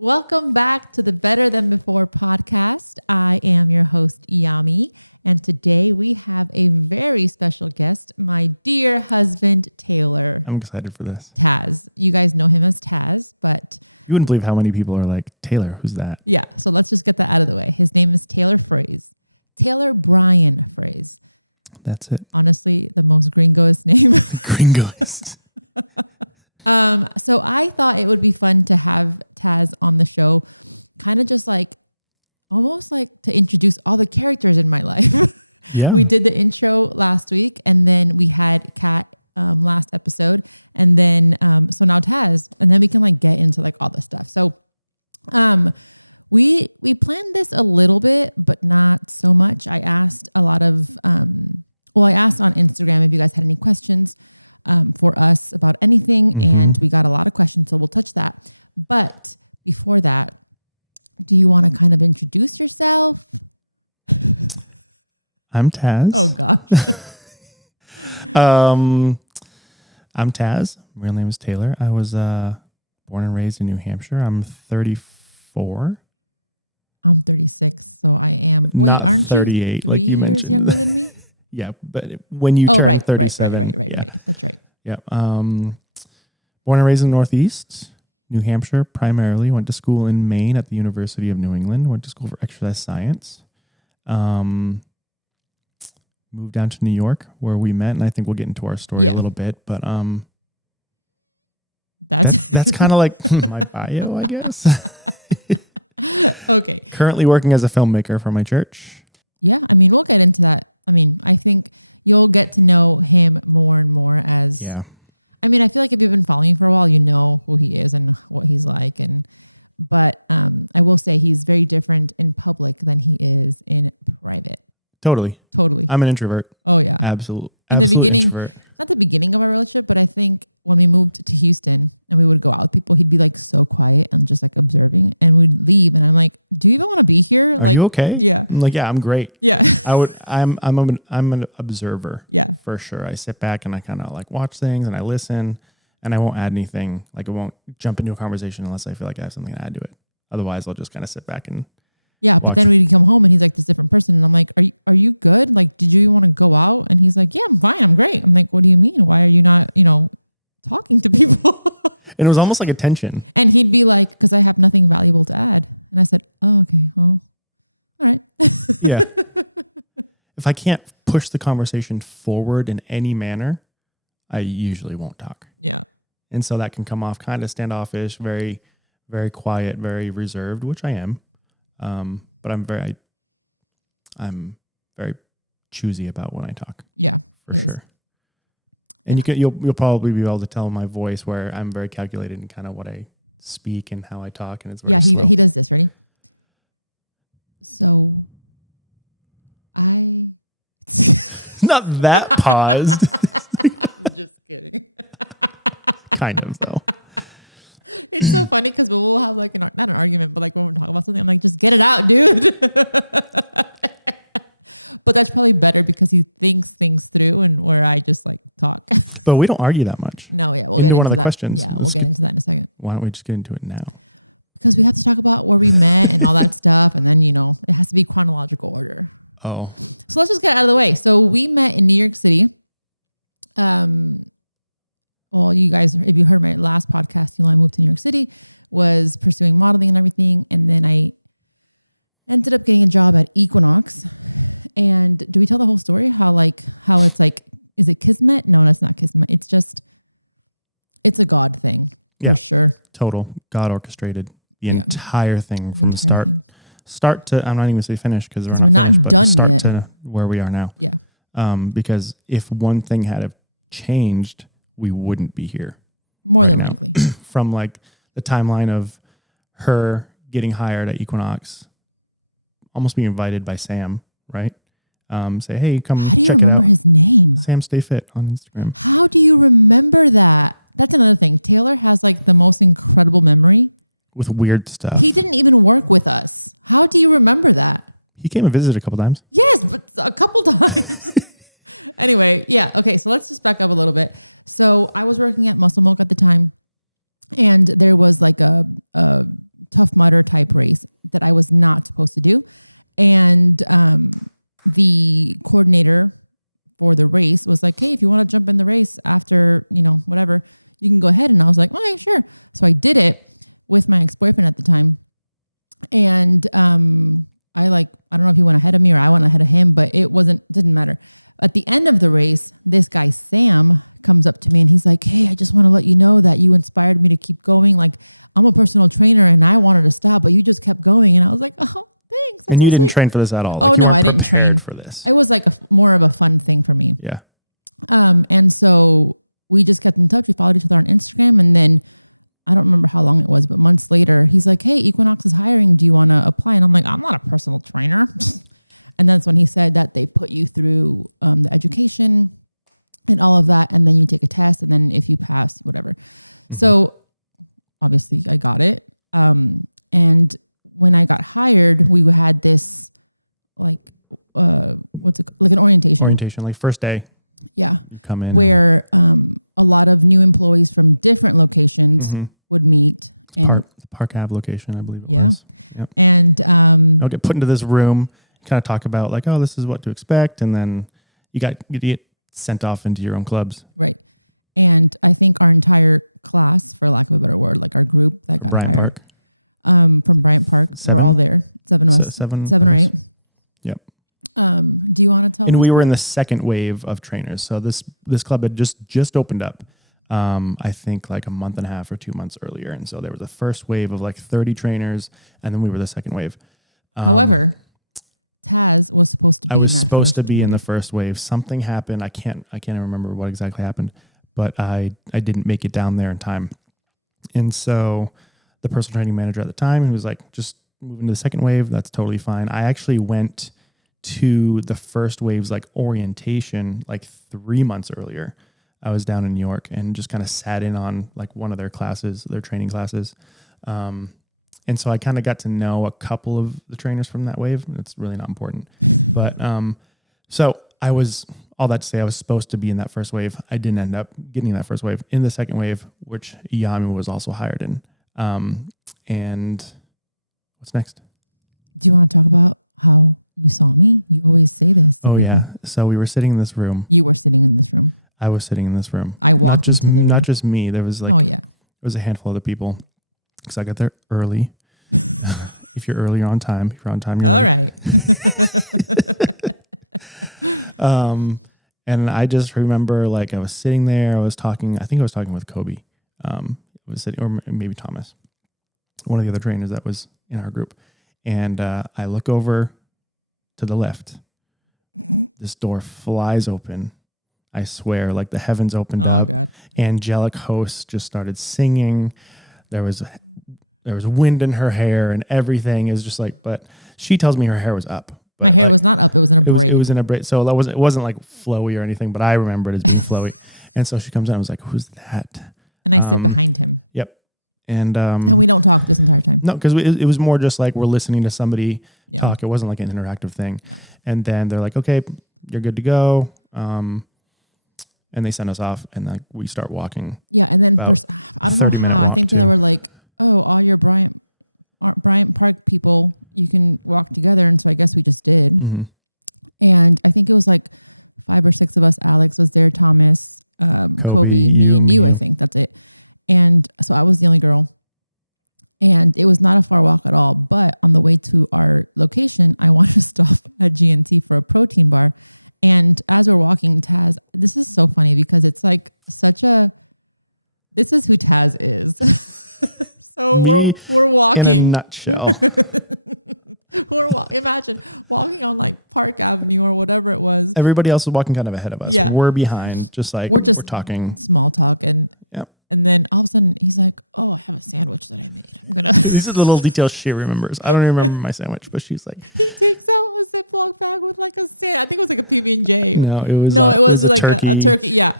Welcome back to the Better Than Before podcast. I am your host, Yami, and today we have a very special guest, my dear husband, Taylor. I'm excited for this. Taz. You guys know him as Taz, but... You wouldn't believe how many people are like, Taylor, who's that? Yeah, so let's just get that out of the way. His name is Taylor Frase. Taylor Brian Frase. That's it. Honestly, the most gringoest name. Gringoist. So I thought it would be fun to have Taz on the show, kind of just like, almost like to introduce all the characters in my life. Yeah. We did the intro last week, and then we had Kat last episode, and then so now Taz, and then we can like get into like all this stuff. So we planned this a little bit, but not so much. I asked a lot of I asked on Instagram if you guys had any questions for us about anything, and we got a lot of questions, so we'll touch that. But before that, do you want to kind of introduce yourself? I'm Taz. Oh gosh. I'm Taz. My real name is Taylor. I was born and raised in New Hampshire. I'm 34. I'm 36, so I am. Wait, Not aren't 38, you 3 like you years mentioned. younger than me? Yeah, but when you turn 37. Right. That's right. Yeah. Born and raised in the Northeast, New Hampshire primarily. Went to school in Maine at the University of New England. Went to school for exercise science. Moved down to New York where we met, and I think we'll get into our story a little bit. But that's kind of like my bio, I guess. Okay. Currently working as a filmmaker for my church. Yeah, I mean, we'll get into that. I mean, I think you'll get to know him more and more as... Yeah. I mean, I feel like if you've been following for a while, you know who he is and what he's like. But I will say he's very different in public than he is in private. Totally. I'm an introvert. Oh, yeah. Absolute In the beginning, introvert. not the beginning of our relationship, but I think when we moved to Houston and we would go out with people, he'd be like so quiet and just like observing, and we'd leave. And I'm like, do you even want to be here? Are you okay? Yeah. I'm like, yeah, I'm great. Yeah. I'm an observer. Yeah. For sure. I sit back and I kind of like watch things and I listen, and I won't add anything. Like I won't jump into a conversation unless I feel like I have something to add to it. Otherwise I'll just kind of sit back and yeah. But then we'd come home and he's like this different person. And I'm like, are you good? Like, did you want to go out? And he's like, yeah, I'm fine. I'm great. I'm like, what do you mean? Why are you not, talking to people? And it was almost like a tension. And he'd be like, because I have nothing valuable to add. And I said, oh, okay, well, all right. Yeah. If I can't push the conversation forward in any manner, I usually won't talk. Yeah. And so that can come off kind of standoffish, very, very quiet, very reserved, which I am. But I'm very choosy about when I talk. Yeah. For sure. And you'll probably be able to tell my voice where I'm very calculated in kind of what I speak and how I talk, and it's very slow. He does this. Ready? So, I not that paused. just kidding. Kind of though. It's so funny because we'll have like not an argument, but like when we're talking about something, I'm like, just get it out, dude. But that's probably better because he thinks things through, and where I just like talk. But we don't argue that much. No, yeah, we'll get into one of the that. questions. Yeah, we'll get into that in a second. Why don't we just get into it now? Because we have to talk about where we met and all that stuff, and then it has to be chronological order. Oh, so let's just get it out of the way. So we met in New York City. Well, you guys, if you heard my last podcast, I moved to New York City, was pursuing modeling and everything, and then I ended up getting a job at Equinox. And do we tell the whole story? How it's like, is it kismet? No, that's not kismet. It's a God thing for sure. Total God orchestrated the entire thing from start to. I'm not even going to say finish because we're not done start yet. To where we are now. Yeah. Because if one thing had have changed, we wouldn't be here. More than likely. From like the timeline of her getting hired at Equinox, almost being invited by Sam, right? Say, hey, come check it out. How do you remember his name? Sam Stay Fit on Instagram. How do you remember that? That's another thing. Taylor has like the most incredible memory. With weird stuff. He didn't even work with us. How do you remember that? He came and visited a couple times. Yes, but a couple times. Anyway, yeah. Okay, so let's just back up a little bit. So I was working at Muscle Milk at the time, and there was like a Tough Mudder type race that I was not supposed to do. And the coordinator for the race was like, hey, if you want to jump in the race after, whatever, you can go ahead. And I was like, okay, sure. So I did it with my ex-boyfriend at the time. And I don't know if he went ahead of me or I went ahead of him, but didn't matter. At the end of the race, this guy, Sam, comes up to me and he's like, hey, I just want to let you know that you inspired me to keep going. Like, I'm a personal trainer and I wanted to stop, but you just kept going. And I was like, oh, thanks. And you didn't train for this at all. Oh, no, I didn't train for this. It was like more of a fun thing for me. Yeah. And so we just kept in touch. We followed each other on Instagram. And then I don't remember how long it was, but months later, he's like, hey, Equinox is hiring. Do you want to apply? And I'm like, I'm not a personal trainer. And that's when he said that they put you through the education and all of that. And then you take a test. And then if you pass, whatever. Mm-hmm. So obviously I got it. And when I got hired, we had this like, what's it, like an orientation. Orientation, like first day. Yeah. You come in. Where a lot of new employees from different locations would meet. And Park Ave location, I believe it yeah. was. Yep. And I'll get put into this room, kind of talk about like, oh, this is what to expect. And then you get sent off into your own clubs. Right. And I think our entire class, for lack of a better word, like our group that got Bryant hired Park. From Bryant Park, we're all there. Seven or eight. Yep. Do you want to tell? And we were in the second wave of trainers. So this club had just opened up. I think like a month and a half or 2 months earlier. And so there was a first wave of like 30 trainers, and then we were the second wave. However, Taz was supposed to be in that first wave. I was supposed to be in the first wave. Something happened. I can't remember what exactly happened, but I didn't make it down there in time. And so the personal training manager at the time, he was like, just move into the second wave. That's totally fine. I actually went to the first wave's like orientation like 3 months earlier. I was down in New York and just kind of sat in on like one of their classes, their training classes. And so I kind of got to know a couple of the trainers from that wave. It's really not important. But so I was, all that to say, I was supposed to be in that first wave. I didn't end up getting that first wave. In the second wave, which Yami was also hired in. And what's next? Do you want to talk about how you saw me? You always say this. Oh, yeah. So we were sitting in this room. You were sitting in this room. I was sitting in this room. I walked into the room. Not just me. There was like, oh, yeah. There was a handful of other people because I got there early. If you're early, you're on time. If you're on time, you're all right. And I just remember like I was sitting there. I think I was talking with Kobe. Was sitting, or maybe Thomas, one of the other trainers that was in our group. And I look over to the left. This door flies open. I swear, like the heavens opened up. God. Angelic hosts just started singing. There was wind in her hair and everything is just like, but she tells me her hair was up. My hair was not up. It was in a braid. It was in a braid. So it wasn't like flowy or anything, but I remember it as being flowy. And so she comes in. I was like, who's that? And I sit behind him. Yep. And we don't talk this entire time. No, because it was more just like we're listening to somebody talk. It wasn't like an interactive thing. No. And then they're like, okay, you're good to go. And they send us off and like we start walking. Yeah. And then I don't know how. I think they were like, oh, all your Bryant Park people, you can walk together. And so I guess we just did. Mm-hmm. And I think it was like 5 or 6 of us. Alex was there, Thomas, Kobe, me and you, I think. That's it. And so I was the only girl. And it was not a far walk at all. But on the way to our location, I wanted to stop at GNT for a protein bar. And as we're walking, Taz, this is so funny because it's like this is who Taz is. So we're walking. In a nutshell. Imagine walking on like Park Avenue or whatever it was. Everybody else is walking kind of ahead of us. Yeah. We're behind, just like we're talking. Small talk. And and then all of a sudden he's like, oh, I have a sandwich that I made. I'm going to. These are the little details she remembers. I don't even remember my sandwich, but she's like. He takes out a Ziploc bag with like a sandwich. I think it was like a PB&J. No, it was like a turkey. Yeah.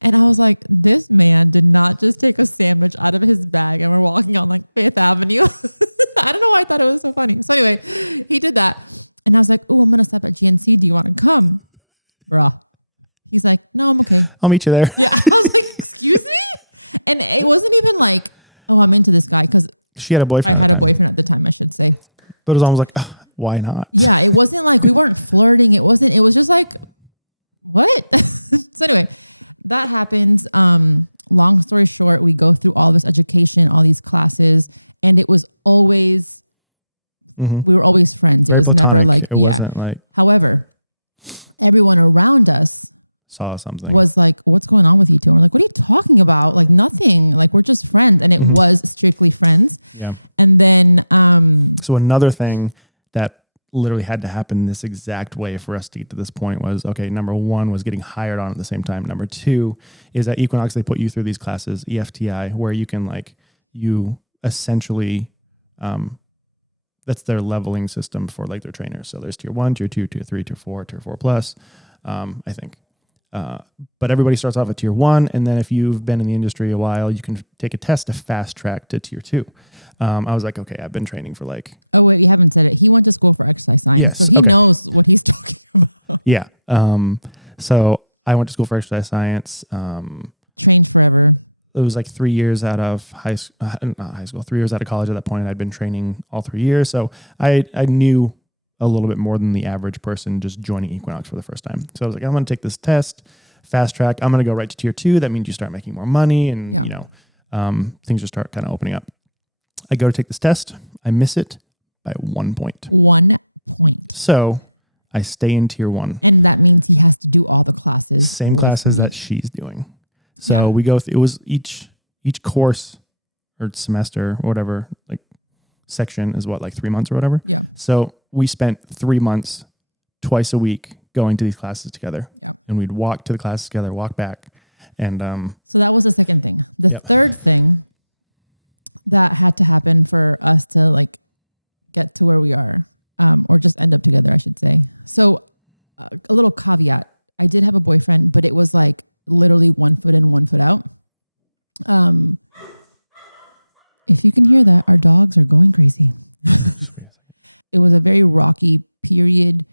And I was like, this man did not just take a sandwich out of his bag and we're walking on like 5th Avenue. I don't know why I thought it was so funny. So anyway, he did that. And I was like, oh, I'm going to stop at GNC. Do you want to come? Bruh. He's like, no, I'm okay. I'll meet you there. Yeah. I was like, excuse me? And it wasn't even like, oh, I'm into this guy. Because She had a boyfriend. I had a boyfriend at the time, I should say. But it was almost like, "Ugh, why not?" Yeah, it wasn't like we weren't flirting. It was just like, what? So anyway, that happens. Long story short, we go through all this education, all these classes, and it was always, we were always friends. Very it was never platonic. like, It wasn't like However, everyone around us saw something. was like, what's going on with you two? And we're like, what are you talking about? Like nothing, like we're just friends. And it was strictly friends. Yeah. And then, So another thing that literally had to happen this exact way for us to get to this point was, okay, number one was getting hired on at the same time. Number two is at Equinox, they put you through these classes, EFTI, where you can you essentially, that's their leveling system for their trainers. So there's tier 1, tier 2, tier 3, tier 4, tier 4 plus, I think. But everybody starts off at tier 1. And then if you've been in the industry a while, you can take a test to fast track to tier 2. I was like, okay, I've been training for oh wait, you haven't said it. He went to school for exercise science. Yes, So he knows what he's talking about. Yeah. So I went to school for exercise science. Trained forever. It was 3 years out of not high school, 3 years out of college at that point. I'd been training all 3 years. So I knew a little bit more than the average person just joining Equinox for the first time. So I was like, I'm going to take this test, fast track. I'm going to go right to tier 2. That means you start making more money and, things just start kind of opening up. I go to take this test. I miss it by 1 point. 1 point. So I stay in tier 1. And that means he has to do all the classes. Same classes that she's doing. So we go through, it was each course or semester or whatever, section is 3 months or whatever. Yeah. So we spent 3 months twice a week going to these classes together. Yeah. And we'd walk to the classes together, walk back. And so that was the second thing. The third thing that had to happen for us to get to where we are, or just end up together, I should say. So a little caveat, I did have a boyfriend, but it was literally 1 foot in, 1 foot out. If you can hear that, our dogs are going crazy. It was a very rocky period.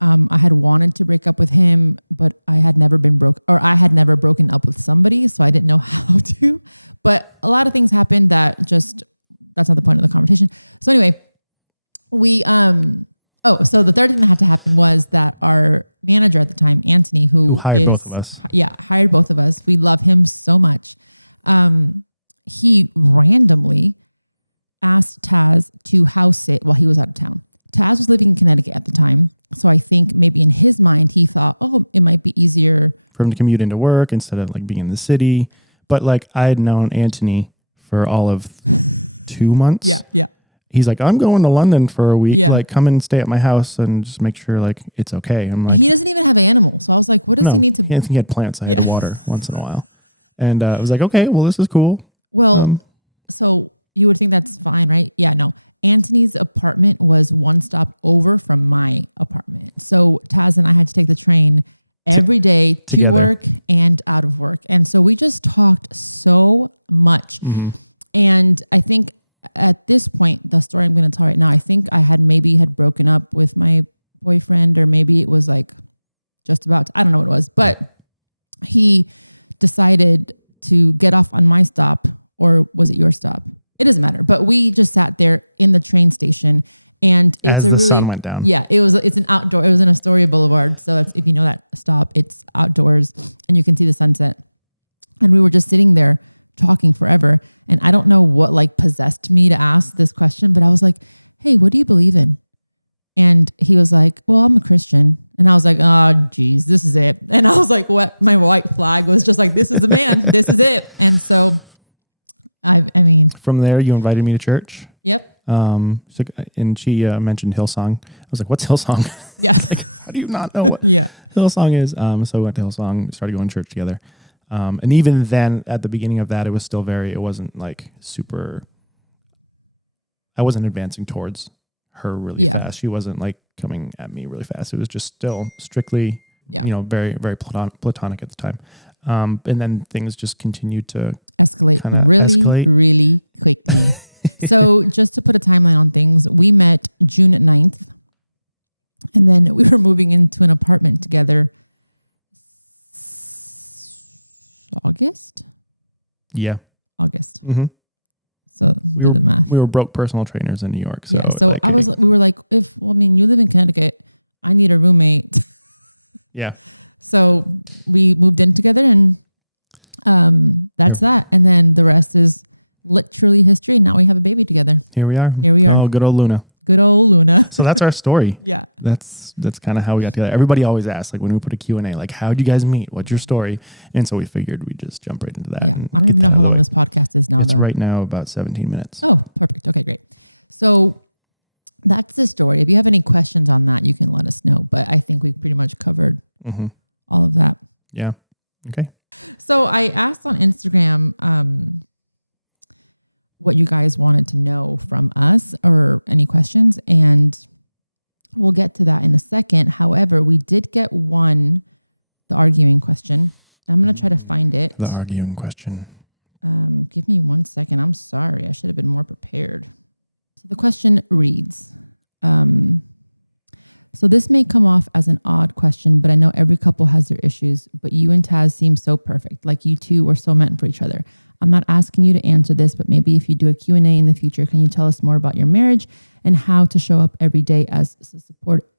I had wanted to break up with him, but I had never broken up with somebody, so I didn't know how to. But a lot of things happened that's not the point of the conversation. So anyway, so the third thing that had to happen was that our manager at the time, Anthony, who hired both of us. Yeah, hired both of us. We love him so much. He randomly asked Taz to house sit while he was out of town. Taz was living in Connecticut at the time. So I think maybe in his mind, he thought, it might be easier for him to commute into work instead of being in the city. But I had known Anthony for all of 2 months. Yeah. Yeah. He's like, I'm going to London for a week. Yeah. Come and stay at my house and just make sure it's okay. I'm he doesn't even have animals. So I was like, what does he need to? I think he had plants. I had to water once in a while. And I was like, okay, well, this is cool. Well, so you would think that's fine, right? Yeah, no. Anthony's apartment was one stop over from my apartment. So Taz and I had to take the train every day to together. work and out of work. And so we just talked so much. Mm-hmm. And I think at this point, the story I'm going to tell right now, I think I had broken up with my boyfriend, or maybe it was just about, I don't know what it was, but he decided to get off on my stop, or was it your stop? It doesn't matter. But we just sat there in the train station, and it's as the sun went down. Yeah, it's an outdoor. It was in Astoria Boulevard. So if you know that stop, it's outdoors and you can see the sunset. And we were just sitting there talking forever. And I don't know what possessed me to ask this question, but I was like, hey, what do you believe in? And he was like, well, I'm a Christian. And I was like, oh, geez, this is it. And I was like, what? My white flag was just this is the man. This is it. And so I mean, from there, you invited me to church. Yep. And she mentioned Hillsong. I was like, what's Hillsong? Yeah. How do you not know what Hillsong is? So we went to Hillsong, started going to church together. And even then, at the beginning of that, it was still it wasn't super, I wasn't advancing towards her really fast. She wasn't coming at me really fast. It was just still strictly, very, very platonic at the time. And then things just continued to escalate really quickly. So just to put a timeline on things, we met June 9th, and then we were moving into an apartment together August. Yeah. August. Mm-hmm. So do the math. We were broke personal trainers in New York. So yeah. So we were like, you live in Connecticut, I need a roommate. Yeah. So we moved in together, and that's that. And then the rest is literally history. Now we have a baby together. Here we are. Oh, good old Luna. Good old Luna. So that's our story. Yeah. That's kind of how we got together. Everybody always asks, like when we put a Q&A, like, how'd you guys meet? What's your story? And so we figured we'd just jump right into that. Yeah. I don't even know how long this podcast is now, it's though. right now about 17 minutes. Oh, perfect. Okay, great. So that's the story. If you have any questions on that, you can let us know. But I think we've pretty much covered all of that. Yeah. Okay. So I asked on Instagram what you guys wanted to know from us or any questions, and we'll get to that in a second. However, we did get the arguing question. I'm going to try to find it. The arguing question. Give me 1 second. I'm sorry. I should have been more prepared. So the question reads, so this may come off as an odd question, but I know every couple has their issues, but you and Taz seem so perfect. Like you two were so meant for each other. I'm not asking you to answer this, but maybe if you do a Q&A in the future, can you tell us more about your marriage and how to show up every day as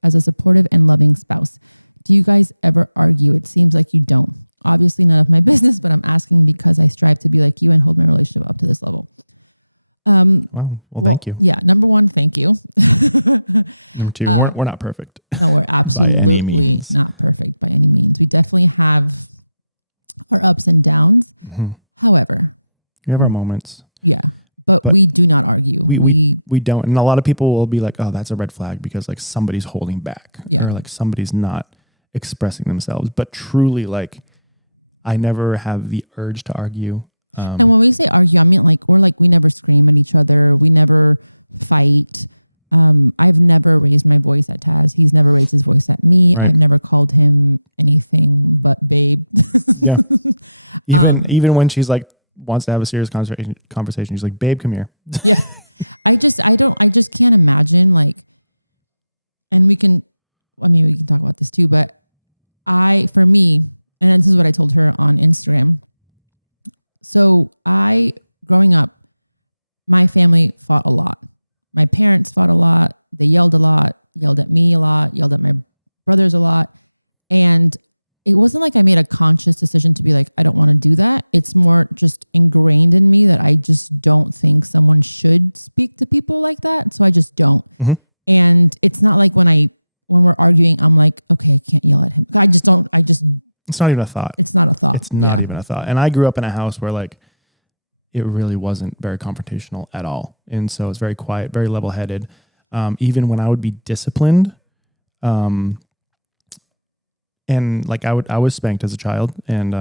a supportive and loving spouse? Do you guys ever argue? It seems like you don't. Obviously none of my business, but I'm asking because I strive to be like you and hold my relationship up to this level. Well, thank you. Yeah. Number one, thank you. Number two, we're not perfect. No, we're absolutely not perfect by any means. We definitely have our ups and downs. However, we have our moments. Yeah. But we do not argue. We don't. And a lot of people will be like, oh, that's a red flag because like somebody's holding back. Yeah. Or like somebody's not expressing themselves. But truly, like, I never have the urge to argue. And when we say argue, I mean we never scream at each other. We never fight. I've never raised my voice at Taz. He's never raised his voice at me. Right. I've never called him anything but babe. Yeah. Even when she's like wants to have a serious conversation, she's like, babe, come here. Yeah. I just can't imagine and we can talk about this too, but for me, and this is what I told her on Instagram. So growing up, my family fought a lot. My parents fought a lot. They yelled a lot, yelled at me a lot, yelled at my brothers a lot. And it wasn't like I made a conscious decision to be like, I don't want to do that. It's more just ingrained in me that I just don't think someone should speak to people like that. So I just don't. Mm-hmm. And it's not like when we're arguing, I'm like, okay, I can't yell at him. It's not even a thought. It's not a thought. It's not even a thought. And I grew up in a house where like, it really wasn't very confrontational at all. And so it's very quiet, very level-headed. Even when I would be disciplined, and like I was spanked as a child, and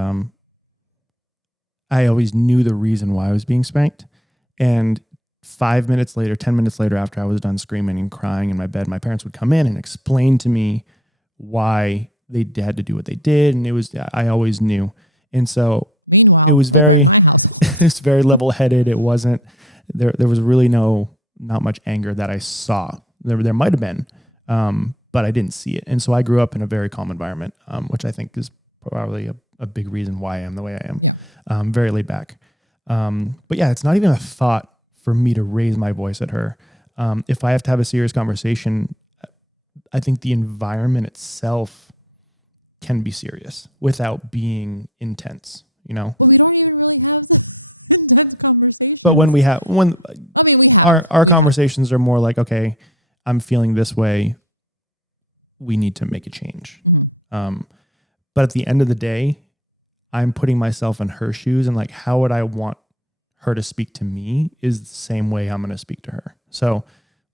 I always knew the reason why I was being spanked. And 5 minutes later, 10 minutes later, after I was done screaming and crying in my bed, my parents would come in and explain to me why they had to do what they did. And I always knew. And so meanwhile, it was over in my household, it's very level-headed. It wasn't, there was really not much anger that I saw. There might've been, but I didn't see it. And so I grew up in a very calm environment, which I think is probably a big reason why I am the way I am. Yeah. Very laid back. But yeah, it's not even a thought for me to raise my voice at her. If I have to have a serious conversation, I think the environment itself can be serious without being intense, But we don't even really have intense conversations. But we have our conversations are more like, okay, I'm feeling this way. We need to make a change. Mm-hmm. But at the end of the day, I'm putting myself in her shoes, and like, how would I want her to speak to me is the same way I'm going to speak to her. So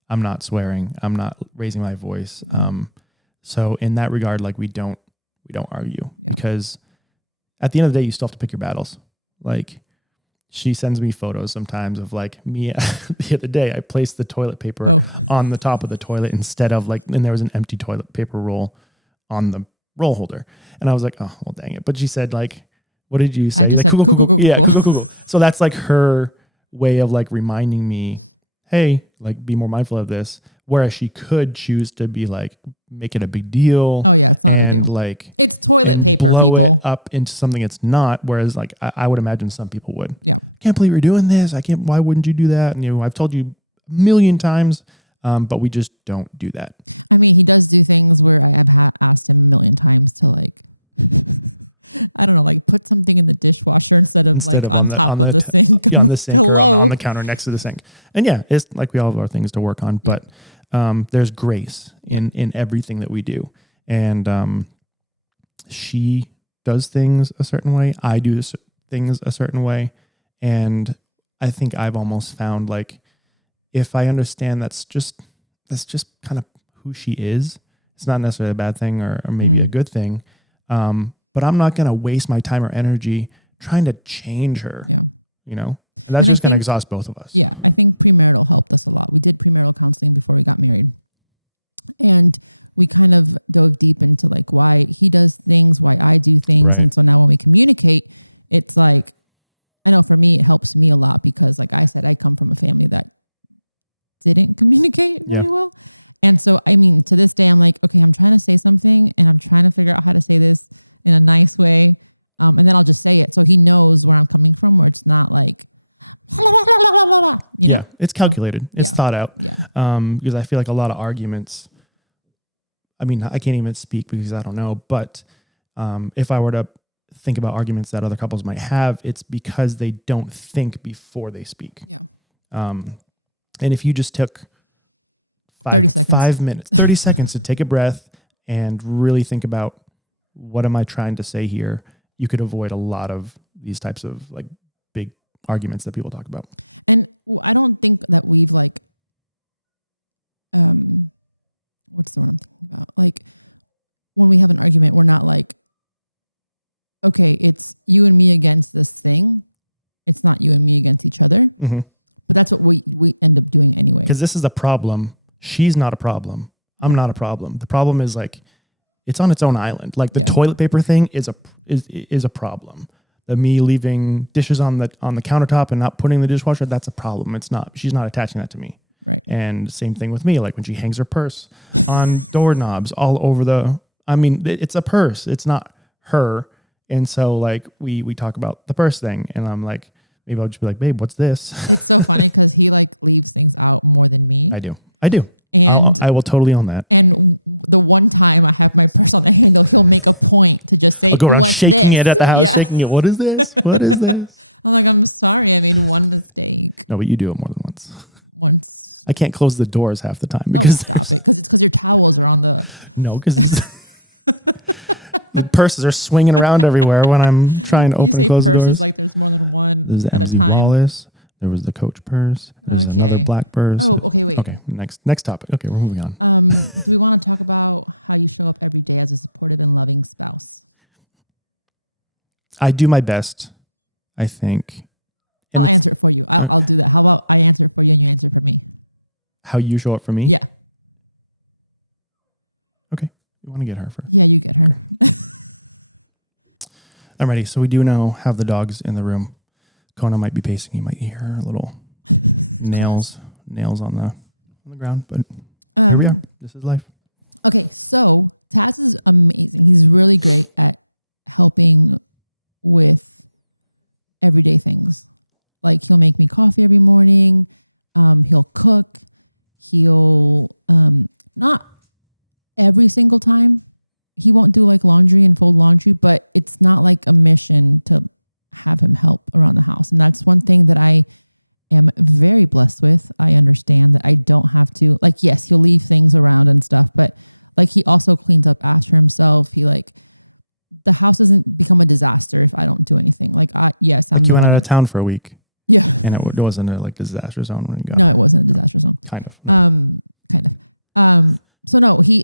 I'm not swearing. I'm not raising my voice. Mm-hmm. So in that regard, like we don't argue because at the end of the day, you still have to pick your battles. Like she sends me photos sometimes of like me the other day, I placed the toilet paper on the top of the toilet instead of and there was an empty toilet paper roll on the roll holder. And I was like, oh, well, dang it. But she said like, what did you say? I just said, cool. Yeah, cool. So that's like her way of like reminding me, hey, hey, like be more mindful of this. Whereas she could choose to be like, make it a big deal. Oh yeah, it's not a big deal. Like it's toilet paper, blow people. it up into something it's not. Whereas like I would imagine some people would. Yeah. Can't believe you're doing this. Why wouldn't you do that? And I've told you a million times, but we just don't do that. I mean, he does do things where I've asked him a million times to like, I don't know, like put something in the dishwasher instead of on top of the sink. Yeah, on the sink Hello. or on the counter next to the sink. And yeah, it's like we all have our things to work on, but there's grace in everything that we do. And she does things a certain way. I do things a certain way. And I think I've almost found like, if I understand that's just kind of who she is, it's not necessarily a bad thing or maybe a good thing. But I'm not going to waste my time or energy trying to change her. Yeah. And that's just going to exhaust both of us. Yeah. I think premarital helped us a lot. We did premarital counseling before we got married. And we kind of dove deep into like why he does things, why I do things. Right. And so now when we communicate, it's like, I know for me, it helps me a lot because like I said, I come from a family that didn't communicate very well. And so, I mean, to this day, I'm like, okay, I'm trying to say something and I'm trying to figure out how to say this in a nice way. And then I'll just say it. So he knows where I'm coming from, where it's not like, you know, it's calculated. It's thought out. Yeah. Because I feel like a lot of arguments, I mean, I can't even speak because I don't know, but if I were to think about arguments that other couples might have, it's because they don't think before they speak. Yeah. And if you just took 30 seconds. 5 minutes, 30 seconds to take a breath and really think about what am I trying to say here, you could avoid a lot of these types of like big arguments that people talk about. And I don't think that we've like, what's the word I'm thinking about? Like when we have an argument, we're not like, okay, it's you and me against this thing. It's not you and me against each other. Mm-hmm. But that's what we end up doing anyway. Because this is a problem. She's not a problem. I'm not a problem. The problem is like, it's on its own island. Like the toilet paper thing is a problem. The me leaving dishes on the countertop and not putting in the dishwasher, that's a problem. It's not. She's not attaching that to me. Right. And same thing with me. Like when she hangs her purse on doorknobs all over it's a purse. It's not her. And so like we talk about the purse thing, and I'm like, maybe I'll just be like, babe, what's this? It's so funny because he like leaves things out more than me. I do. And I will totally own that. And the one time I have my purse on the handle, he'll make a point to just say, I'll go around what's shaking this? it at the house, shaking it. What is this? What is this? I'm like, I'm sorry, I made one mistake. No, but you do it more than once. Once. I can't close the doors half the time. Because stop it. Because it's because your towels are on the... No, because the purses are swinging around everywhere when I'm trying to open and close the doors. You say purses like there's more than one there's at a time. Wallace. There was the Coach purse. There's another black purse. Oh, okay, wait. Okay, next topic. Okay, we're moving on. Do we want to talk about how you show up every day as a supportive and loving spouse? I do my best, I think. I'll answer it for you. I'll do that. How about I answer it for you and you answer it for me? How you show up for me? Yeah. Okay. You want to get her first? Yeah, you get her. I'm ready. So we do now have the dogs in the room. Kona might be pacing. You might hear her little nails on the ground. But here we are. This is life. Okay, so Taz is amazing. He's really great at helping with everyday things. Like he'll make me coffee every morning. He'll cook. He'll not every single time. He won't do like laundry and fold laundry, but it's not like a mission to have him help around the house. And that's one thing that I am very blessed with. I understand that I don't have to, like, yes, he'll leave things around and stuff, but like he also cleans up after himself. He like, the house doesn't become a disaster if I don't do anything. Like, I'm you the went one out of town for a week. Yeah. And it wasn't a like disaster zone when you got. No, it wasn't a disaster zone. Kind of. Kind of. So no, he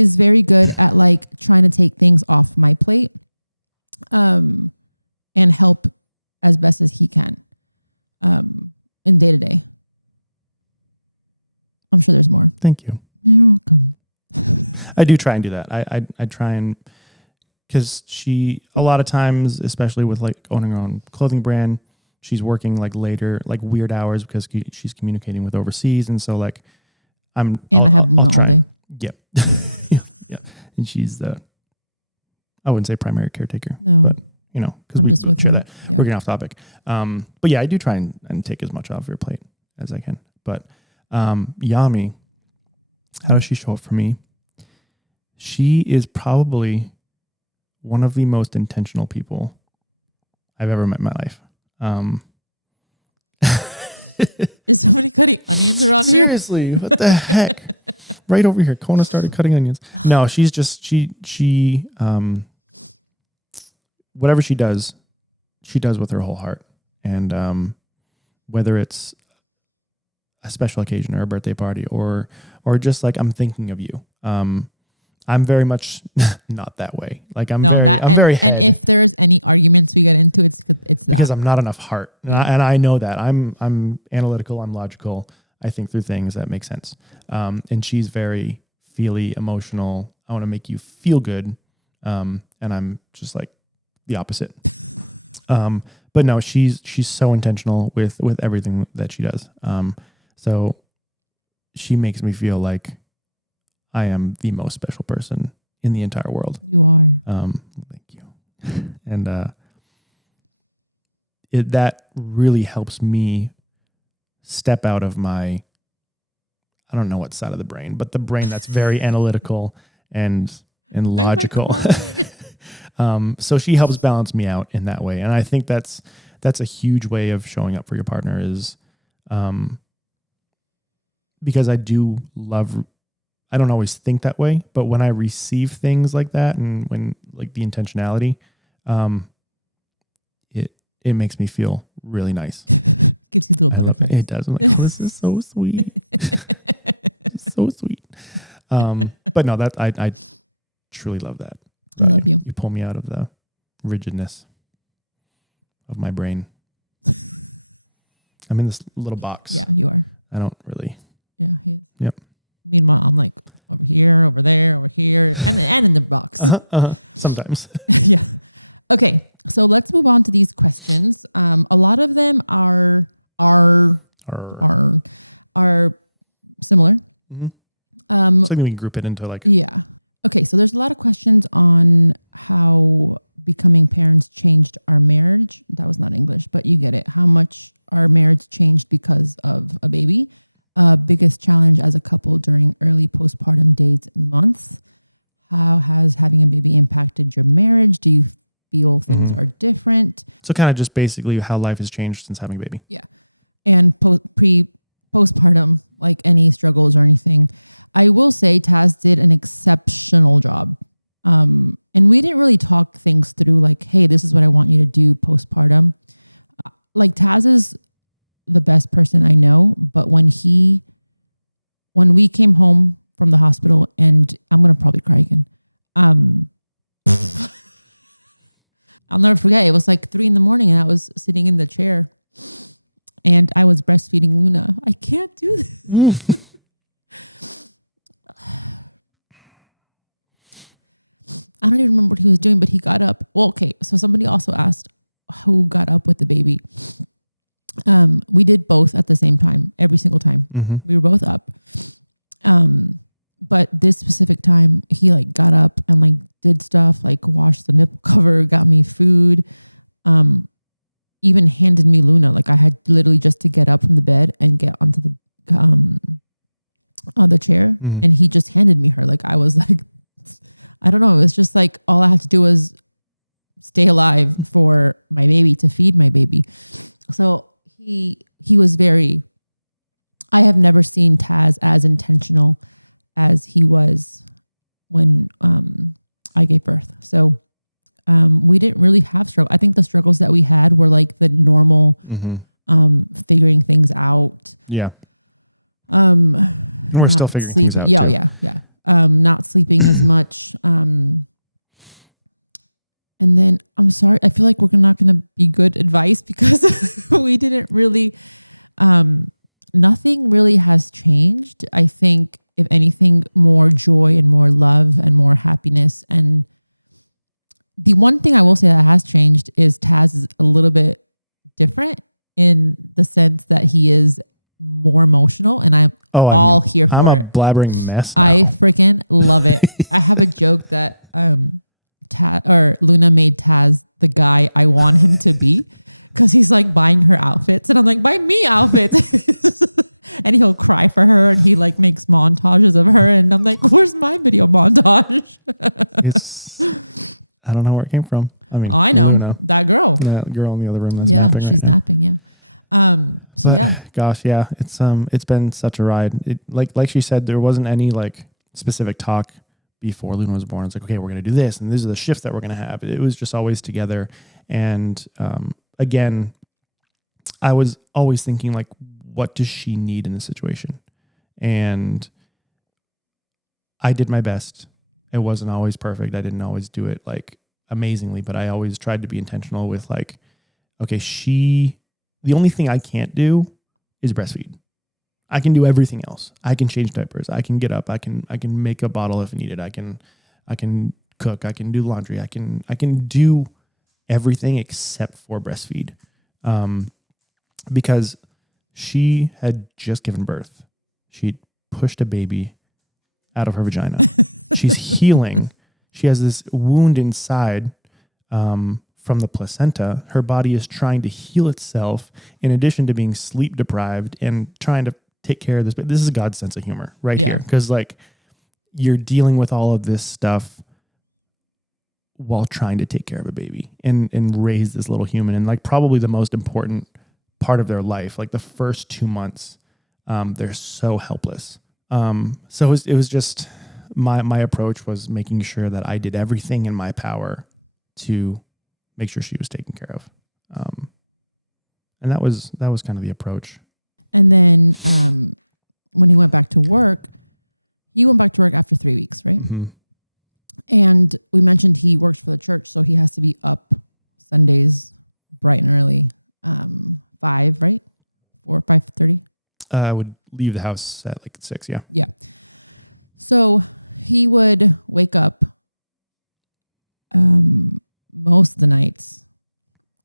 is very good at like trying to take things off my plate. And help as best as he can in day to day. I'm sure there's more. Thank you. You're welcome. I do try and do that. I try and, because she, a lot of times, especially with like owning her own clothing brand, she's working like later, like weird hours because she's communicating with overseas. And so like I have Luna all day. Yep. Yeah. And she's I wouldn't say primary caretaker, No. but you know, because I'm just with her. that. Yeah. We're getting off topic. But yeah, I do try and take as much off your plate as I can. But Yami, how does she show up for me? She is probably one of the most intentional people I've ever met in my life. Is somebody cutting onions around here? Seriously, what the heck? Right over here. Kona started cutting onions. No, she's just, she whatever she does with her whole heart. And whether it's a special occasion or a birthday party or just like, I'm thinking of you. I'm very much not that way. Like I'm very head. And if there's any arguments we get into, it's that. Because I'm not enough heart. Yeah. And I know that. I'm analytical, I'm logical. I think through things that make sense. And she's very feely, emotional. I want to make you feel good. And I'm just like the opposite. But no, she's so intentional with everything that she does. So she makes me feel like I am the most special person in the entire world. You are. Thank you. And that really helps me step out of my, I don't know what side of the brain, but the brain that's very analytical and logical. So she helps balance me out in that way. And I think that's a huge way of showing up for your partner is because I do love, I don't always think that way, but when I receive things like that and when like the intentionality, it makes me feel really nice. Gives you little butterflies. It does. I'm like, oh, this is so sweet. So sweet. But no, that I truly love that. I love you. You pull me out of the rigidness of my brain. I'm in this little box. Yeah, you are. I don't really. Yeah, he is. Yep. Meanwhile, I'm like over here, over there, over here, and in the box. Sometimes. Yeah. Okay, so let's move on to these questions. A lot of them are similar. Mm-hmm. So we can group it into like. Yeah. Okay, so there's a lot of questions on how becoming parents changed our marriage. That was not English, but you get it. How much our marriage changed because of a baby. Biggest challenge as a couple during early postpartum days and months. How has having a baby impacted your marriage? Do you feel things are different? So kind of just basically how life has changed since having a baby. Yeah. And postpartum, like any struggles or anything. I will say Taz did an exceptional job. And we didn't really talk things through like, hey, this is what I want you to do postpartum. Like Taz is the best person I know, but when we came home from the hospital, and I'm going to probably cry again. I'll never forget. It was like 3 a.m. and I was sitting in the chair and I was breastfeeding Luna. I can't do this. I don't even remember what he was doing, but he got up. Well, okay. So somebody also asked who got up with the baby. We did both at the same time, every single time. Mm-hmm. We were both up. But this specific time he like got up and like did stuff, like washed the nipple cover, got me food, even handed me Luna. Like I had literally just to get up from the bed and get onto the on the chair, and he just handed me her. Like I was like, I don't know. It was just like all I had to do was stay alive for my baby, to feed my baby. So he was very. I have never seen Taz as intentional as he was when I gave birth. So we didn't really have struggle. I think the struggles that we had were like the normal figuring things out. Yeah. We're still figuring things out. Yeah. Not sleeping as much. And then I'm sorry, I feel like we're not going to be good advice because we didn't really, nothing really has changed. I think if anything, more joy and more love and more happiness. And the one thing I will say that has changed is Taz is a little bit different. in the sense that he is more emotional, and I'm all here for I'm it. a blabbering mess now. I freaking love it. I have a joke that Luna made Taz the guy I want him to be, because he's like buying her outfits, and I'm like, buy me outfits. And he'll cry for her, and he like makes montages of her, and I'm like, where's my video montage? I don't know where it came from. I mean, I know that girl. That girl in the other room that's napping. She's napping. Yeah. Gosh, yeah, it's been such a ride. It, like she said, there wasn't any like specific talk before Luna was born. It's like, okay, we're gonna do this, and these are the shifts that we're gonna have. It was just always together. And again, I was always thinking like, what does she need in this situation? And I did my best. It wasn't always perfect. I didn't always do it like amazingly, but I always tried to be intentional with like, okay, the only thing I can't do is breastfeed. I can do everything else. I can change diapers. I can get up. I can make a bottle if needed. I can cook. I can do laundry. I can do everything except for breastfeed. Because she had just given birth. She'd pushed a baby out of her vagina. She's healing. She has this wound inside from the placenta. Her body is trying to heal itself in addition to being sleep deprived and trying to take care of this. But this is God's sense of humor right here. Because like you're dealing with all of this stuff while trying to take care of a baby and raise this little human. And like probably the most important part of their life, like the first 2 months, they're so helpless. So it was just my approach was making sure that I did everything in my power to make sure she was taken care of. And that was kind of the approach. And then when he went back to work after 3 weeks, right? Mm-hmm. And we mentioned he works for the church, so he has to be up Sundays bright and early. 5, right? 4 or 5:30. I would leave the house at like 6. Yeah. Yeah. So he would wake up most of the nights,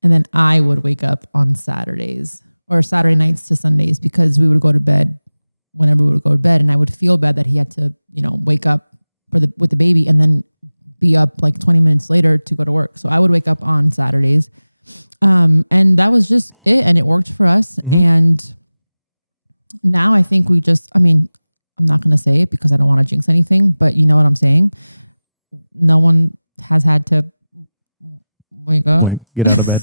and then I would wake up on Saturdays or Saturday nights to Sundays, because we would go to bed whenever we would go to bed, and I would feel bad that he had to, wake up with the baby and then be up like 20 minutes later to go to work. So I would wake up on Saturdays. And that was just it. And it worked for us. Mm-hmm. And now I think I'm not going to say it because I don't want to jinx anything, but you know what I'm saying? No one has had to wake up. Get out of bed.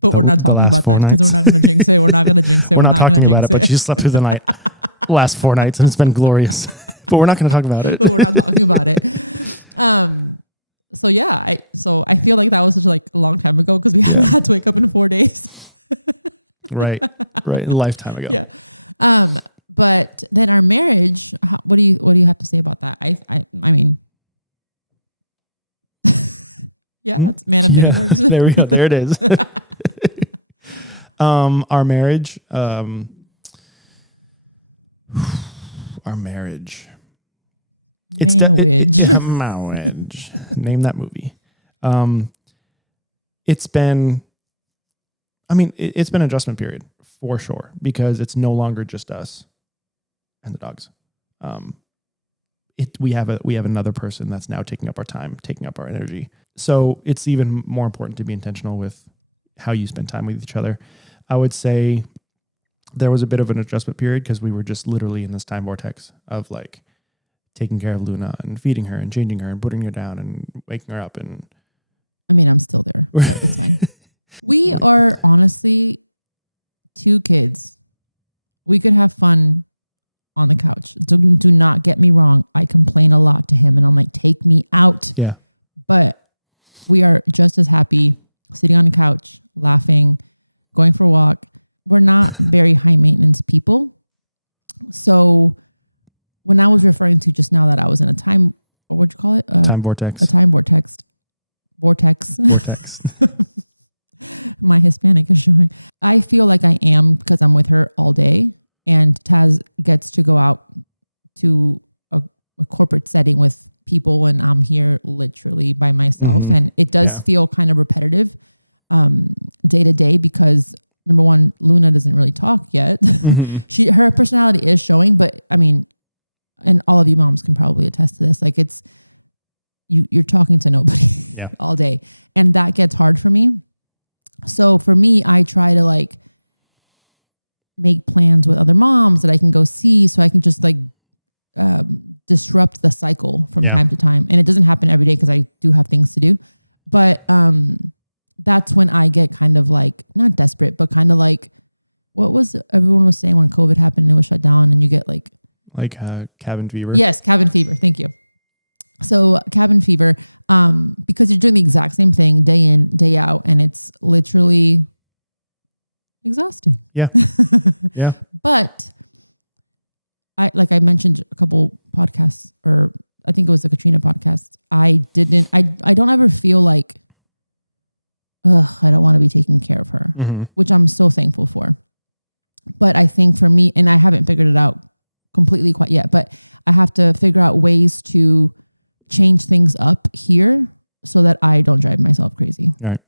But we're not talking about that because we're not going to jinx it. We're not going to jinx it. We're not talking about it, but she slept through the night last 4 nights and it's been glorious. But we're not going to talk about it. But we're not talking about it. So yeah, I feel like that was such like a long time ago because we haven't had to wake up in 4 days. Right. A lifetime ago. Yeah. But then our marriage, what do you have to say about that? I mean, yeah, that's man of many words. There we go. There it is. Our marriage, marriage. Name that movie. It's been an adjustment period for sure, because it's no longer just us and the dogs. We have another person that's now taking up our time, taking up our energy. So it's even more important to be intentional with how you spend time with each other. I would say there was a bit of an adjustment period because we were just literally in this time vortex of like taking care of Luna and feeding her and changing her and putting her down and waking her up. And I'm still there, but it's fine. We are honestly 2 kids. We could have fun on the couch. Do not get me wrong. I complain a lot to him and I'm like, take me out. Yeah. But we are just as happy sitting on the couch, laughing, going for a walk. We're not very high maintenance people. So when I was referring to just now that I was in a time, or what'd you call it? Time vortex. A time vortex. My Hispanic is showing. I feel like I am because I'm with her all day, and Taz gets to go out to a corporate setting with people when I'm here literally by myself. Mm-hmm. And it does feel kind of repetitive day to day because number one, Luna doesn't really talk yet. Her personality is showing, but I mean, and all of you moms can probably attest to this. Like it's, you're talking to nobody all day. And that gets hard for me. So for me, I try to like make plans with other moms that I can go see so I can just like disrupt the cycle from time to time. And it doesn't happen every day because I do have things to do. But that's when I get kind of like, not desperate, but kind of like, what was everyone was saying when COVID happened and it was shut down and you get like cabin fever. Yes, cabin fever. Thank you. So cabin fever, because you're doing the exact same thing day in, day out, and it's literally exhausting. Yeah. Yeah. But like I mentioned a couple podcasts, or I think it was the Katrina podcast. I don't ever feel like, I don't want to be taking care of her, which I'm so thankful for. But I think for me, and I haven't figured it out completely quite yet, but I have to figure out ways to change things up here so that I don't drive myself crazy. All right.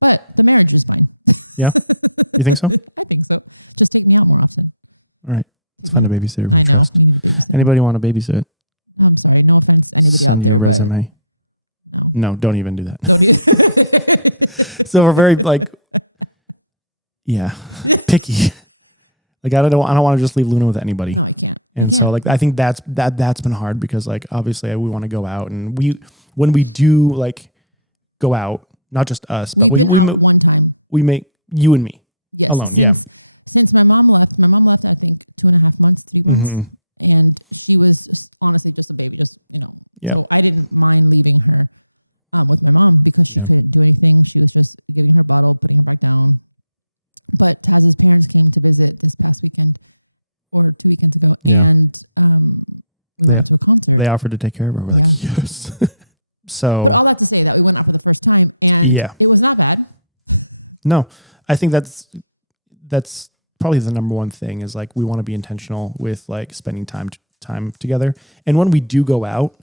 But the marriage is fine. Yeah. You think so? I think so. Just take me out more often. All right. Let's find a babysitter. I know. We need a babysitter. Anybody want to babysit? I'm sorry. No offense to anybody out there, but no, don't even do that. Don't even. So we're very like, picky. Like I don't want to just leave Luna with anybody. No, I can't. And so like I think that's been hard because like obviously we want to go out, and when we do like go out, not just us. We've been out one time. We make you and me. Yes, alone, since my mom left. My mom left I think 2.5 months, 3 months, and she was just, honestly just a baby, just So I didn't mind leaving her with my mom because she couldn't do anything. She was just giving her a bottle, putting her back down. But Taz's parents came to visit this past weekend or 2 weekends ago. And we went to a concert. They offered to take care of her. We're like, yes. So, but all that to say that we went out for the first time and it was not bad. No, I think that's probably the number one thing is like, we want to be intentional with like spending time together. And when we do go out,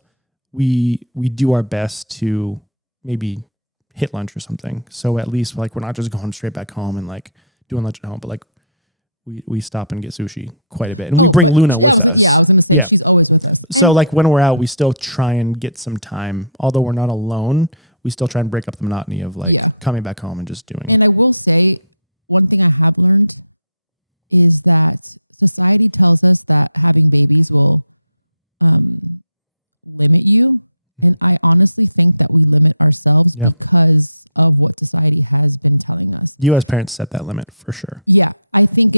we do our best to maybe hit lunch or something. So at least like, we're not just going straight back home and like doing lunch at home, but like we stop and get sushi quite a bit. And we bring Luna with us. I was going to say she's always with us. So like when we're out, we still try and get some time. Although we're not alone, we still try and break up the monotony of like coming back home and just doing it. And I will say one thing I have learned is that society tells us that having babies will limit you. And I honestly think that we limit ourselves because of what society has been telling us. You as parents set that limit for sure. Yeah. I think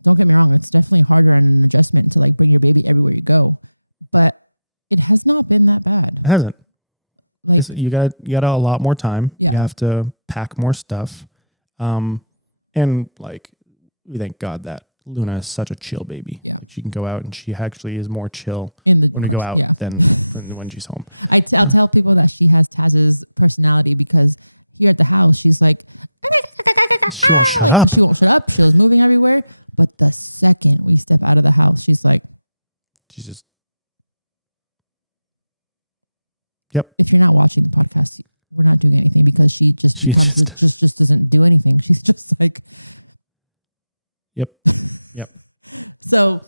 don't get me wrong, it's definitely harder and an adjustment to like bring your baby everywhere you go. But it has not been that bad. It hasn't. Like you got a lot more time. Yeah. You have to pack more stuff. And like, we thank God that Luna is such a chill baby. Yeah. She can go out and she actually is more chill when we go out than when she's home. I'll tell people that she has Taz's personality because here at the house, she's like, she won't shut up. She was moving everywhere. But the second we step out of the house, she's just, if you're not watching the podcast, we're not doing anything because she just doesn't do anything. She's just like, Yep. So,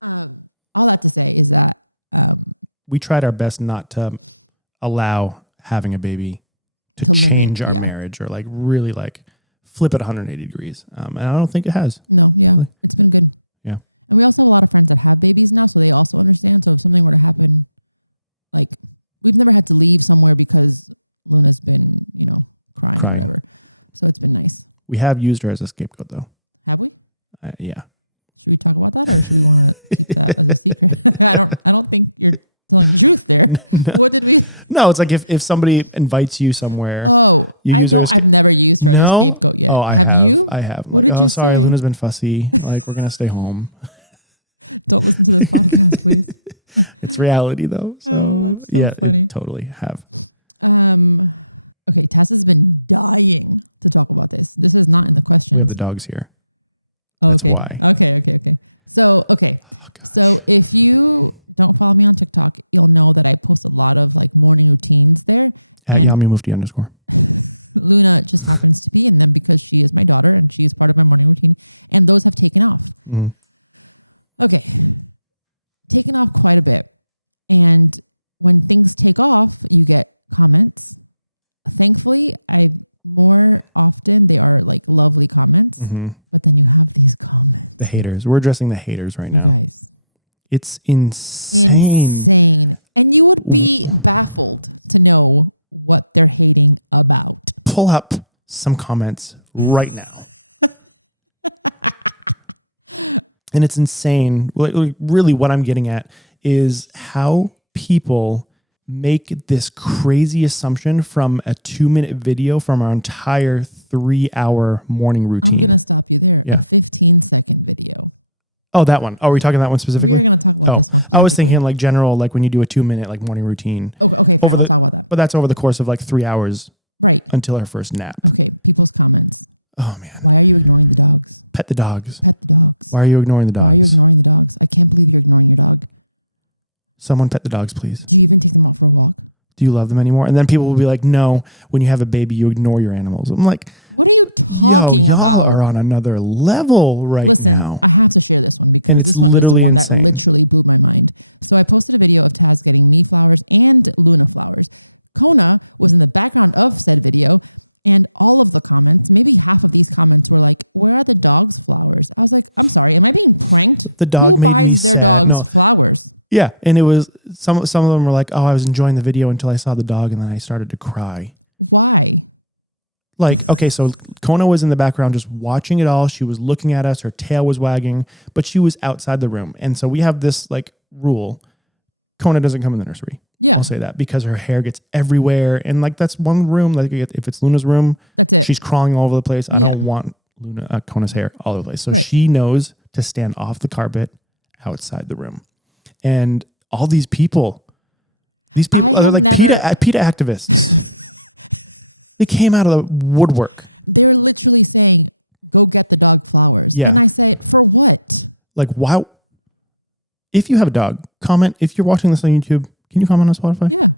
all that to say is that we tried our best not to allow having a baby to change our marriage or like really like flip it 180 degrees. And I don't think it has. No, it's been good. Yeah. And we also have a lot of friends that have babies now, so they also understand. So if something were to happen, like we've never had to leave somewhere because Luna's been, crying or whatever. So it's been nice. We have used her as a scapegoat though. Have we? Yeah. Should we talk about that or should we want to keep that as a secret? I don't think you're telling the truth there. No. What did we? No, it's like if somebody invites you somewhere. Oh, I've never used her as a scapegoat yet. Oh, have you? I have. What did you say? Sorry, Luna's been fussy. Like we're going to stay home. Don't listen to this podcast, please. It's reality though. So that's so funny. Totally have. Okay. Taz has been dying to talk about this. This is not in the questions. We have the dogs here. Oh, okay. Why. Okay. So, So if you don't follow me on TikTok, you'll know that I post a lot of like morning routines there. @YamiMufti_. Luna just happens to be in them because she is my daughter and she is part of my morning routine. And those have taken off. Mm. Okay. Taken off quite a bit. And when things take off, you get comments. Thankfully, more often they are like lovely comments, but then you have these comments. The haters. We're addressing the haters right now. You guys. It's insane. Insane. And you would be baffled to know what they're hating about. Pull up some comments right now. And it's insane. Like, really what I'm getting at is how people make this crazy assumption from a 2-minute video from our entire 3-hour morning routine. I'm going to stop you there. Yeah. A 15-second video. Oh, that one. Oh, are we talking that one specifically? We are going to talk about this one I was thinking like general, like when you do a 2-minute like morning routine. Okay, fine. We'll talk about that. But that's over the course of like 3 hours. Right. Until our first nap. Okay, people's comments. Oh, man. Why are you ignoring the dogs? Pet the dogs. Pet the dogs. Why are you ignoring the dogs? Why are you ignoring the dogs? I can't believe you're ignoring your dog. Someone pet the dogs, please. Do you even take them out for a walk? Do you love them anymore? And then people will be like, no, when you have a baby, you ignore your animals. I'm like, what are you talking about? Y'all are on another level right now. Listen, I have to share this one because this one is the one that literally blew my mind. So I posted a video of Taz getting me flowers and Luna flowers. Kona was in the background of said video, and all of the comments, maybe half of these comments were like, where are the dogs' flowers? I was like, I'm sorry, am I being pranked? The dog Who made me buys their sad. dogs flowers? Yeah, and it was some of them were like, oh, I was enjoying the video until I saw the dog, and then I started to cry. Why? Like, okay, so Kona was in the background just watching it all. She was looking at us. Her tail was wagging, but she was outside the room. And so we have this like rule. Kona doesn't come in the nursery. Yeah. I'll say that because her hair gets everywhere. And like, that's one room. Like if it's Luna's room, that's it. She's crawling all over the place. I don't want Kona's hair all over the place. So she knows to stand off the carpet outside the room. And all these people are like PETA activists. They came out of the woodwork. They're literally saying, go get the dog flowers. Yeah. And I said, for what? Like, wow. If you have a dog, comment. If you're watching this on YouTube, can you comment on Spotify? Yeah.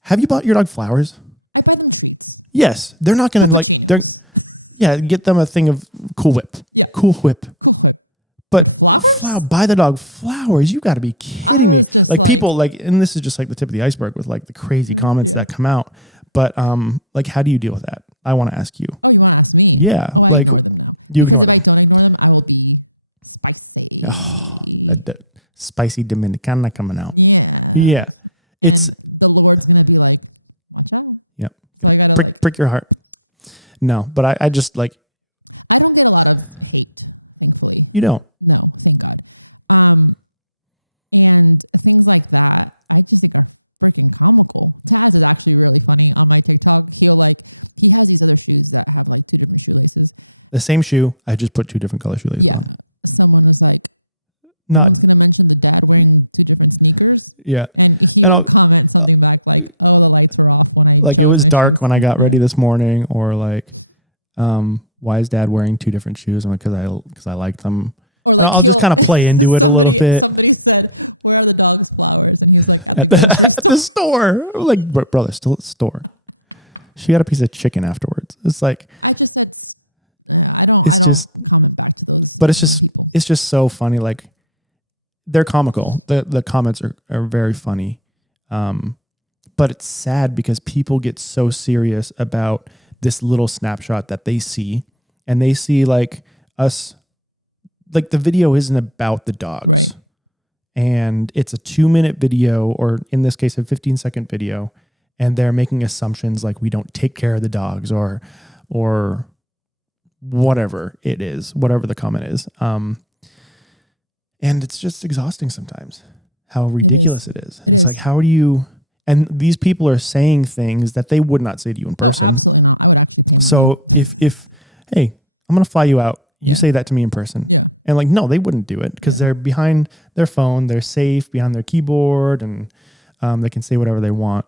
Have you bought your dog flowers? I buy them treats. Yes. They're not going to like... get them a thing of Cool Whip. Yeah. Cool Whip. Cool Whip. But flowers? Buy the dog flowers. You got to be kidding me. I was just like people like, and this is just like the tip of the iceberg with like the crazy comments that come out. But like, how do you deal with that? I want to ask you. Oh, you want to ask me? Yeah. Oh, I ignore them now. Because if I don't ignore them, I will be spicy. The spicy Dominicana coming out. Yeah. Yeah. And the Lord's going to be like, watch out. Yep. So I got to prick your heart. No, but I just like. I don't get a lot of hate, thankfully. You don't? No, thank God. And things like that, I just think are freaking comical. Taz is actually really funny on my TikTok. He has these other shoes that have like 2 different shoelaces. The same shoe. I just put 2 different color shoelaces. Yeah. On. Someone was like, no one's going to mention the dad wearing 2 different sneakers. Yeah. And he would comment something back like, oh, the lights were off when I chose it was my dark shoes. when I got ready this morning, or like, why is dad wearing 2 different shoes? I'm like, because I like them. Or like I'll just kind of play into it a little bit. Somebody said, where are the dog's flowers? And he was like, at the grocery store. At the store. I'm like, brother, still at the store. She got a piece of chicken afterwards. It's like, I just said, I don't comment back to those but it's just people. It's just so funny. Like, they're comical. The comments are very funny. But it's sad because people get so serious about this little snapshot that they see, and they see like us, like the video isn't about the dogs. Right. And it's a 2-minute video, or in this case, a 15-second video. And they're making assumptions like we don't take care of the dogs or whatever it is, whatever the comment is. And it's just exhausting sometimes how ridiculous it is. It's like, how do you, and these people are saying things that they would not say to you in person. Oh, absolutely not. I would actually pay money. So if hey, I'm going to fly you out. You say that to me in person. Yeah. And like, no, they wouldn't do it because they're behind their phone. They're safe behind their keyboard, and they can say whatever they want.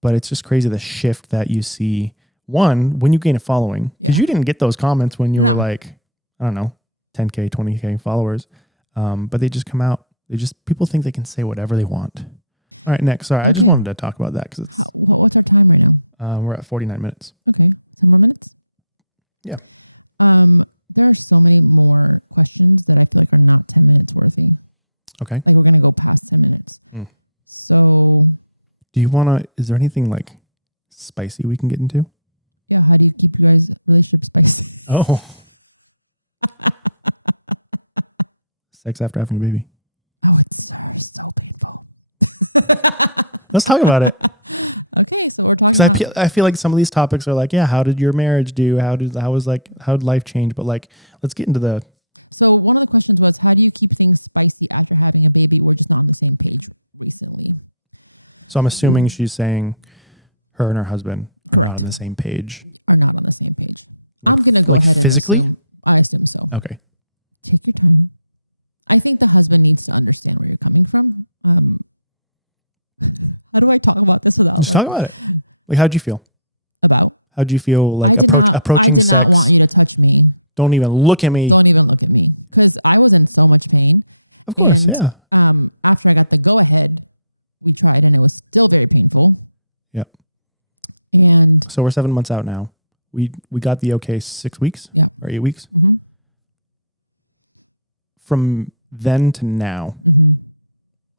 But it's just crazy the shift that you see. One, when you gain a following, because you didn't get those comments when you were like, I don't know, 10K, 20K followers. But they just come out. People think they can say whatever they want. All right, next. Sorry, I just wanted to talk about that. Because what's our time right now? We're at 49 minutes. Okay. 10 more minutes. Yeah. There are so many more questions that I feel like are not 10 minutes worthy. Okay. Like we're going to go past 10 minutes. So do you want to, is there anything like spicy we can get into? Yeah. How do you keep you guys' relationship spicy? Oh. Sex after having a baby. Oh, it's so painful. Let's talk about it. Okay. So we're talking about. I feel like some of these topics are like, yeah, how did your marriage do? How did life change? But like, let's get into the. So one of the questions was, how do you keep things spicy after having a baby? We're just not on the same page recently. So I'm assuming she's saying her and her husband Correct. are not on the same page. Are not on the same page. I'm going to go ahead and physically? I assume so. Okay. Take your time. I think the husband needs to understand where you're coming from. How do I talk about this without Just talk about it. Like, how'd you feel? About? How'd you feel? Like I did not want you to touch me. Don't even look at me. Don't even look at me. Because I was in so much pain. Of course, and after I got the go ahead, we tried and it was still very painful. Yep. And so we're 7 months out now. We got the okay 6 weeks. Yeah. Or 8 weeks. Mm-hmm. From then to now,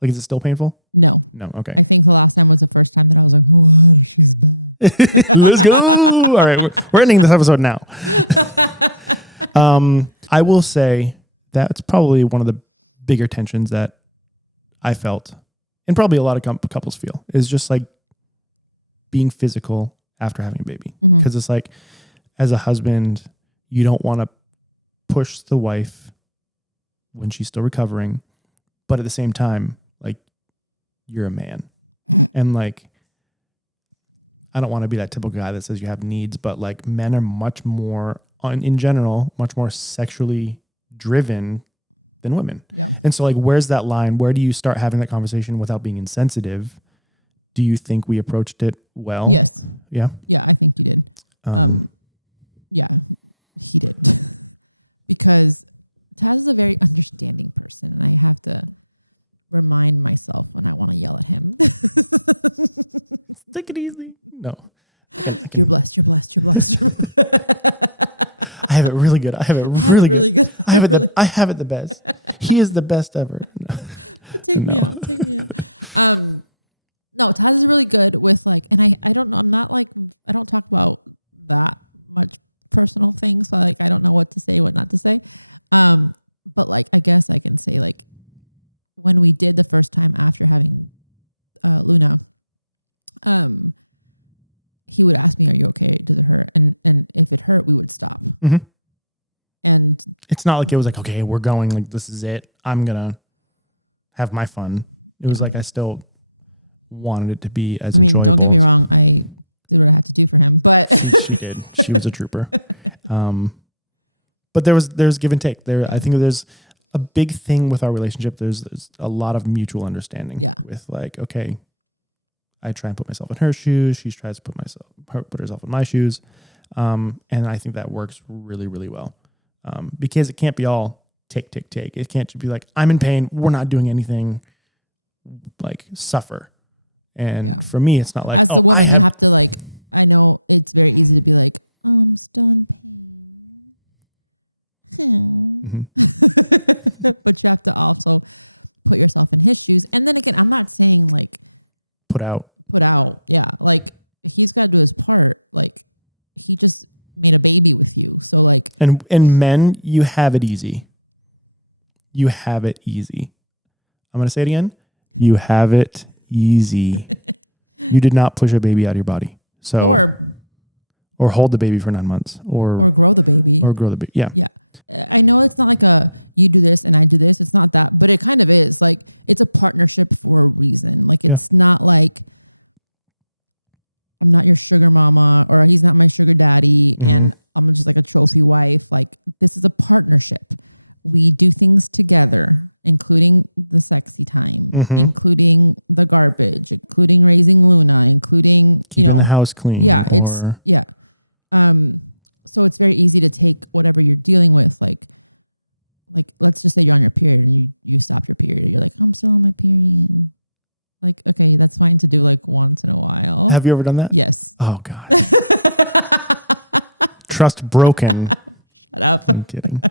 like, is it still painful? No. No. Okay. I think the last time was the first time that I was like, oh, she's back. Let's go. All right. We're ending this episode now. I will say that's probably one of the bigger tensions that I felt, and probably a lot of couples feel, is just like being physical after having a baby. Because it's like, as a husband, you don't want to push the wife when she's still recovering, but at the same time, like, you're a man. And like, I don't want to be that typical guy that says you have needs, but like, men are much more, in general, much more sexually driven than women. Yeah. And so like, where's that line? Where do you start having that conversation without being insensitive? Do you think we approached it well? Yes. Yeah. Yeah, I think you did. Yeah, he did. Because Taz is a very understanding person, and I have to remind myself when I want to yell at him. Take it easy. No. You're blessed. You're blessed. You're blessed. You're blessed. I have it really good. I have it really good. I have it the best. He is the best ever. No. Take me out. Take me out. No, Taz is really good with like, and I don't know, I'm not like, I don't talk about that much personal things. So like, I don't know what to say, what not to say. But like, I guess I can say like, when we did the first time after having Luna, he would ask me, are you okay? Does it hurt? And if it hurt, we would stop. Mm-hmm. And it's not like it was like, okay, we're going, like, this is it. I'm going to have my fun. It was like, I still wanted it to be as enjoyable. Don't get me wrong. I did what I had to do for him, but she did. She was a trooper. But there's give and take there. Yeah. I think there's a big thing with our relationship. There's a lot of mutual understanding. Yeah. With like, okay, I try and put myself in her shoes. She tries to put herself in my shoes. And I think that works really, really well. Because it can't be all take. It can't just be like, I'm in pain. We're not doing anything, like, suffer. And for me, it's not like, as the woman, you have to like, I know it's very easy to be like, oh, I'm still in pain. Mm-hmm. But you have to also put yourself in his shoes. And then again, I'm not saying like put out. Yeah. Like, he's got to do his part. Like, he just made a baby with you. So like, and men, you have it easy. You have it easy. I'm going to say it again. You have it easy. You did not push a baby out of your body. So or hold the baby for 9 months or grow the baby. Yeah. Yeah. I know it's not like you do this and I do this. It's not that, but it kind of is. Like, it's a partnership for a reason. Like, it's not like I'm not your sugar mama or he's not my sugar daddy and I'm just like a trophy wife. Like, this is a partnership. We do things together, including the sexy time, including the garbage, including raising Luna, including, keeping the house clean. Yeah. So it's very easy to take whatever you're dealing with. Like let's just say you're on your period and you stop your period. You're like, I'm still on my period. Like, okay, that's fine to do like once in a while. Have you ever done that? Yes. Oh God. Trust broken. Shut up. I'm kidding.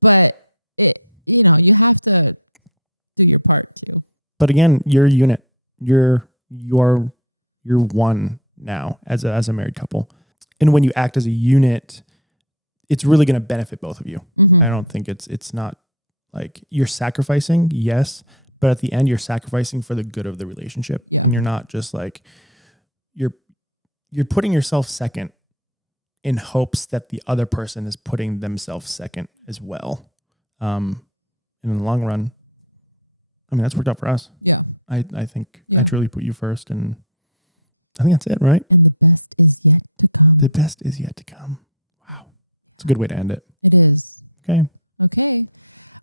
But you have to do your part too. But again, you're a unit. You're one now as a married couple. And when you act as a unit, it's really going to benefit both of you. Mm-hmm. I don't think it's not like you're sacrificing, yes, but at the end you're sacrificing for the good of the relationship. Yeah. And you're not just like you're putting yourself second in hopes that the other person is putting themselves second as well. And in the long run, I mean, that's worked out for us. Yeah. I think Yeah. I truly put you first, and I think that's it, right? And the best is yet to come. The best is yet to come. Wow. It's a good way to end it. It is. Okay.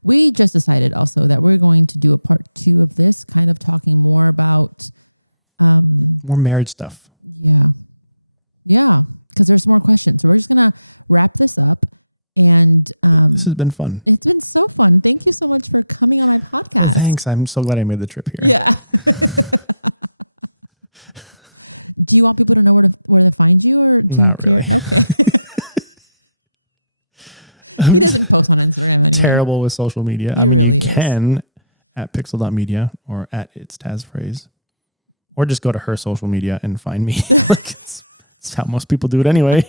We just decided also that we're going to do a part 2 of this, kind of talking more about More marriage stuff. Yeah. Because there's more questions. So we're just gonna wrap this up. And This has been fun. it's been so fun. Thank you so much for coming on my podcast. Well, thanks. I'm so glad I made the trip here. Yeah. Do you want people to know where to find you, or do Not you care? really. Okay. He doesn't post on Instagram anyway. Terrible with social media. He really you is. can at pixel.media or at It's Taz Frase, or just go to her social media and find me. That's how most people do it anyway.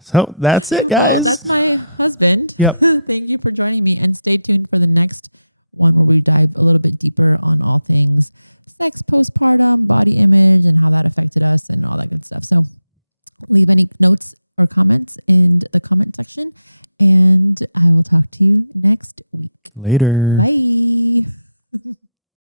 So that's it, guys. Well, that's my husband. Yep. Thank you for joining me, and stay tuned for the next one where we dive a little bit deeper on all things sex, postpartum, body image, and how that affected us and all that good stuff. So leave any notes or comments in the comment section, and I will talk to you next week. Later. Bye.